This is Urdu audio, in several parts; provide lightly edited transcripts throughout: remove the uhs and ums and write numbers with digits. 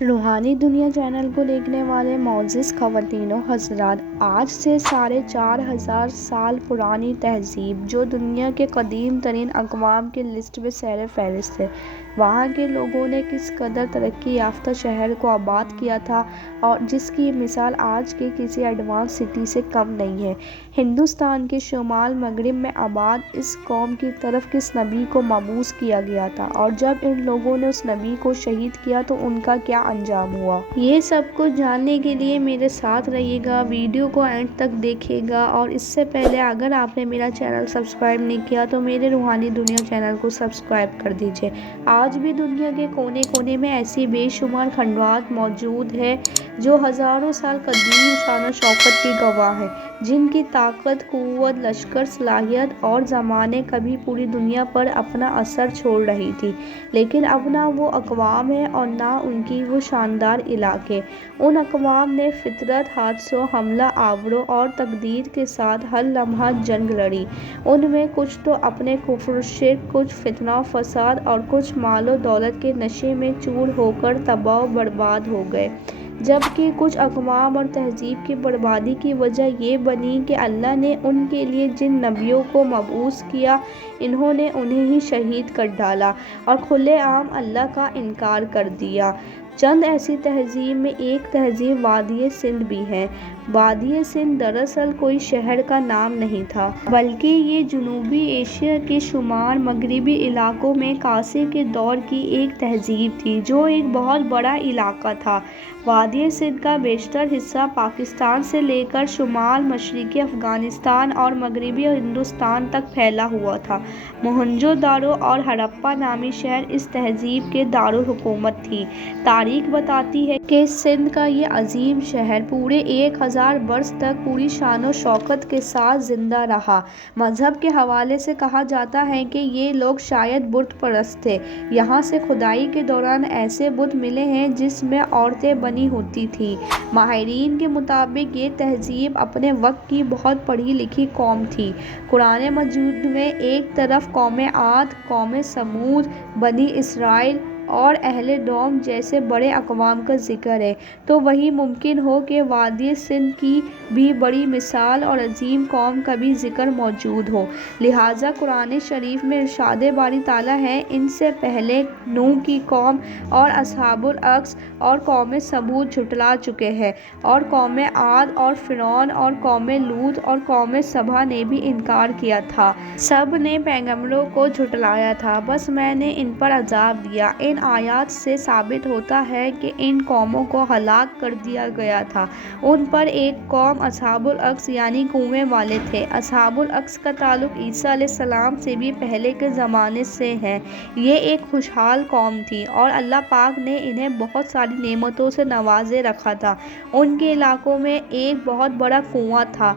روحانی دنیا چینل کو دیکھنے والے معزز خواتین و حضرات، آج سے 4500 سال پرانی تہذیب جو دنیا کے قدیم ترین اقوام کی لسٹ میں زیر فہرست ہے، وہاں کے لوگوں نے کس قدر ترقی یافتہ شہر کو آباد کیا تھا اور جس کی مثال آج کے کسی ایڈوانس سٹی سے کم نہیں ہے۔ ہندوستان کے شمال مغرب میں آباد اس قوم کی طرف کس نبی کو مبعوث کیا گیا تھا اور جب ان لوگوں نے اس نبی کو شہید کیا تو ان کا کیا انجام ہوا۔ یہ سب کچھ جاننے کے لیے میرے ساتھ رہیے گا، ویڈیو کو اینڈ تک دیکھیے گا، اور اس سے پہلے اگر آپ نے میرا چینل سبسکرائب نہیں کیا تو میرے روحانی دنیا چینل کو سبسکرائب کر دیجیے۔ آج بھی دنیا کے کونے کونے میں ایسی بے شمار کھنڈرات موجود ہیں جو ہزاروں سال قدیم شان و شوکت کی گواہ ہیں، جن کی طاقت، قوت، لشکر، صلاحیت اور زمانے کبھی پوری دنیا پر اپنا اثر چھوڑ رہی تھی، لیکن اب نہ وہ اقوام ہیں اور نہ ان کی وہ شاندار علاقے۔ ان اقوام نے فطرت، حادثوں، حملہ آوروں اور تقدیر کے ساتھ ہر لمحہ جنگ لڑی۔ ان میں کچھ تو اپنے کفر و شرک، کچھ فتنہ و فساد اور کچھ مال و دولت کے نشے میں چور ہو کر تباہ و برباد ہو گئے، جبکہ کچھ اقوام اور تہذیب کی بربادی کی وجہ یہ بنی کہ اللہ نے ان کے لیے جن نبیوں کو مبعوث کیا، انہوں نے انہیں ہی شہید کر ڈالا اور کھلے عام اللہ کا انکار کر دیا۔ چند ایسی تہذیب میں ایک تہذیب وادی سندھ بھی ہے۔ وادی سندھ دراصل کوئی شہر کا نام نہیں تھا، بلکہ یہ جنوبی ایشیا کے شمال مغربی علاقوں میں کاسی کے دور کی ایک تہذیب تھی جو ایک بہت بڑا علاقہ تھا۔ وادی سندھ کا بیشتر حصہ پاکستان سے لے کر شمال مشرقی افغانستان اور مغربی ہندوستان تک پھیلا ہوا تھا۔ موہنجو داڑو اور ہڑپہ نامی شہر اس تہذیب کے دارالحکومت تھی۔ تاریخ بتاتی ہے کہ سندھ کا یہ عظیم شہر پورے 1000 برس تک پوری شان و شوکت کے ساتھ زندہ رہا۔ مذہب کے حوالے سے کہا جاتا ہے کہ یہ لوگ شاید بت پرست تھے۔ یہاں سے کھدائی کے دوران ایسے بت ملے ہیں جس میں عورتیں بنی ہوتی تھیں۔ ماہرین کے مطابق یہ تہذیب اپنے وقت کی بہت پڑھی لکھی قوم تھی۔ قرآن مجید میں ایک طرف قوم عاد، قوم ثمود، بنی اسرائیل اور اہل دوم جیسے بڑے اقوام کا ذکر ہے، تو وہیں ممکن ہو کہ وادی سندھ کی بھی بڑی مثال اور عظیم قوم کا بھی ذکر موجود ہو۔ لہٰذا قرآن شریف میں ارشاد باری تعالیٰ ہے، ان سے پہلے نوح کی قوم اور اصحاب الرس اور قوم ثمود جھٹلا چکے ہیں، اور قوم عاد اور فرعون اور قوم لوط اور قوم سبا نے بھی انکار کیا تھا۔ سب نے پیغمبروں کو جھٹلایا تھا، بس میں نے ان پر عذاب دیا۔ ان آیات سے ثابت ہوتا ہے کہ ان قوموں کو ہلاک کر دیا گیا تھا۔ ان پر ایک قوم اصحاب الرس یعنی کنویں والے تھے۔ اصحاب الرس کا تعلق عیسیٰ علیہ السلام سے بھی پہلے کے زمانے سے ہے۔ یہ ایک خوشحال قوم تھی اور اللہ پاک نے انہیں بہت ساری نعمتوں سے نوازے رکھا تھا۔ ان کے علاقوں میں ایک بہت بڑا کنواں تھا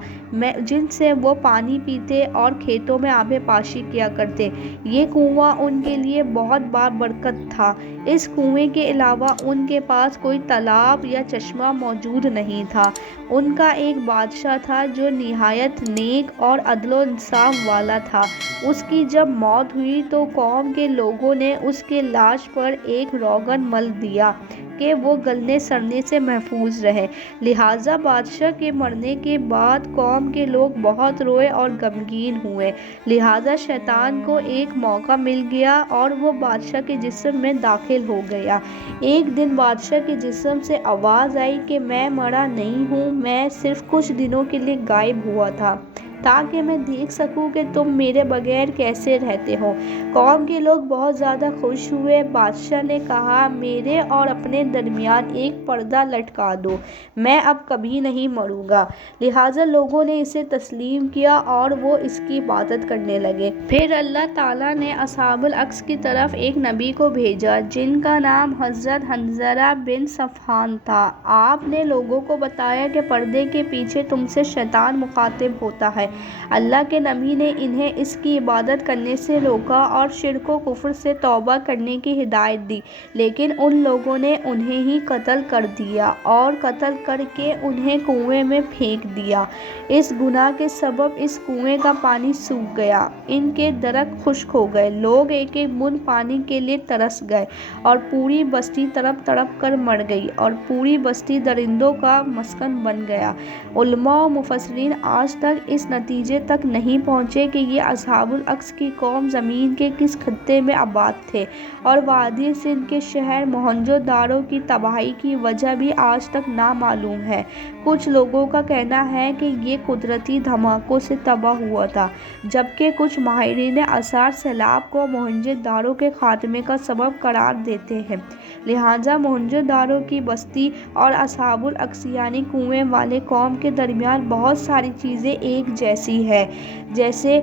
جن سے وہ پانی پیتے اور کھیتوں میں آب پاشی کیا کرتے۔ یہ کنواں ان کے لیے بہت بابرکت تھا۔ اس کنویں کے علاوہ ان کے پاس کوئی تالاب یا چشمہ موجود نہیں تھا۔ ان کا ایک بادشاہ تھا جو نہایت نیک اور عدل و انصاف والا تھا۔ اس کی جب موت ہوئی تو قوم کے لوگوں نے اس کے لاش پر ایک روغن مل دیا کہ وہ گلنے سڑنے سے محفوظ رہے۔ لہٰذا بادشاہ کے مرنے کے بعد قوم کے لوگ بہت روئے اور غمگین ہوئے۔ لہٰذا شیطان کو ایک موقع مل گیا اور وہ بادشاہ کے جسم میں داخل ہو گیا۔ ایک دن بادشاہ کے جسم سے آواز آئی کہ میں مرا نہیں ہوں، میں صرف کچھ دنوں کے لیے غائب ہوا تھا تاکہ میں دیکھ سکوں کہ تم میرے بغیر کیسے رہتے ہو۔ قوم کے لوگ بہت زیادہ خوش ہوئے۔ بادشاہ نے کہا، میرے اور اپنے درمیان ایک پردہ لٹکا دو، میں اب کبھی نہیں مروں گا۔ لہٰذا لوگوں نے اسے تسلیم کیا اور وہ اس کی عبادت کرنے لگے۔ پھر اللہ تعالیٰ نے اصحاب الرس کی طرف ایک نبی کو بھیجا جن کا نام حضرت حنظلہ بن صفوان تھا۔ آپ نے لوگوں کو بتایا کہ پردے کے پیچھے تم سے شیطان مخاطب ہوتا ہے اللہ کے نبی نے انہیں اس کی عبادت کرنے سے روکا اور شرک و کفر سے توبہ کرنے کی ہدایت دی، لیکن ان لوگوں نے انہیں ہی قتل کر دیا اور قتل کر کے انہیں کنویں میں پھینک دیا۔ اس گناہ کے سبب اس کنویں کا پانی سوکھ گیا، ان کے درخت خشک ہو گئے، لوگ ایک ایک بوند پانی کے لیے ترس گئے اور پوری بستی تڑپ تڑپ کر مر گئی اور پوری بستی درندوں کا مسکن بن گیا۔ علماء و مفسرین آج تک اس نتیجے تک نہیں پہنچے کہ یہ اصحاب الاکس کی قوم زمین کے کس خطے میں آباد تھے، اور وادی سندھ کے شہر موہنجو داڑو کی تباہی کی وجہ بھی آج تک نامعلوم ہے۔ کچھ لوگوں کا کہنا ہے کہ یہ قدرتی دھماکوں سے تباہ ہوا تھا، جبکہ کچھ ماہرین آثار سیلاب کو موہنجو داڑو کے خاتمے کا سبب قرار دیتے ہیں۔ لہٰذا موہنجو داڑو کی بستی اور اصحاب الاکس یعنی کنویں والے قوم کے درمیان بہت ساری چیزیں ایک جیسی ہیں، جیسے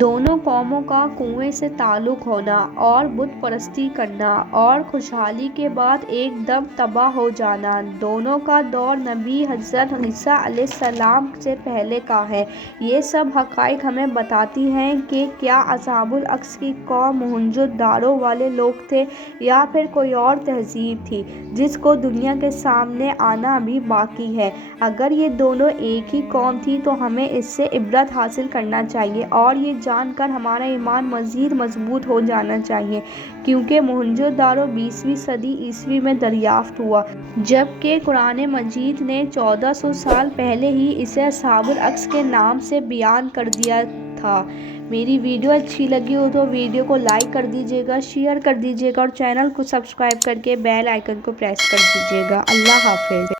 دونوں قوموں کا کنویں سے تعلق ہونا اور بت پرستی کرنا اور خوشحالی کے بعد ایک دم تباہ ہو جانا۔ دونوں کا دور نبی حضرت عیسیٰ علیہ السلام سے پہلے کا ہے۔ یہ سب حقائق ہمیں بتاتی ہیں کہ کیا اصحاب الاکس کی قوم موہنجو داڑو والے لوگ تھے یا پھر کوئی اور تہذیب تھی جس کو دنیا کے سامنے آنا ابھی باقی ہے۔ اگر یہ دونوں ایک ہی قوم تھی تو ہمیں اس سے عبرت حاصل کرنا چاہیے اور یہ جان کر ہمارا ایمان مزید مضبوط ہو جانا چاہیے، کیونکہ موہنجو داڑو 20ویں صدی عیسوی میں دریافت ہوا، جبکہ قرآن مجید نے 1400 سال پہلے ہی اسے اصحاب الاکس کے نام سے بیان کر دیا تھا۔ میری ویڈیو اچھی لگی ہو تو ویڈیو کو لائک کر دیجیے گا، شیئر کر دیجیے گا اور چینل کو سبسکرائب کر کے بیل آئیکن کو پریس کر دیجیے گا۔ اللہ حافظ۔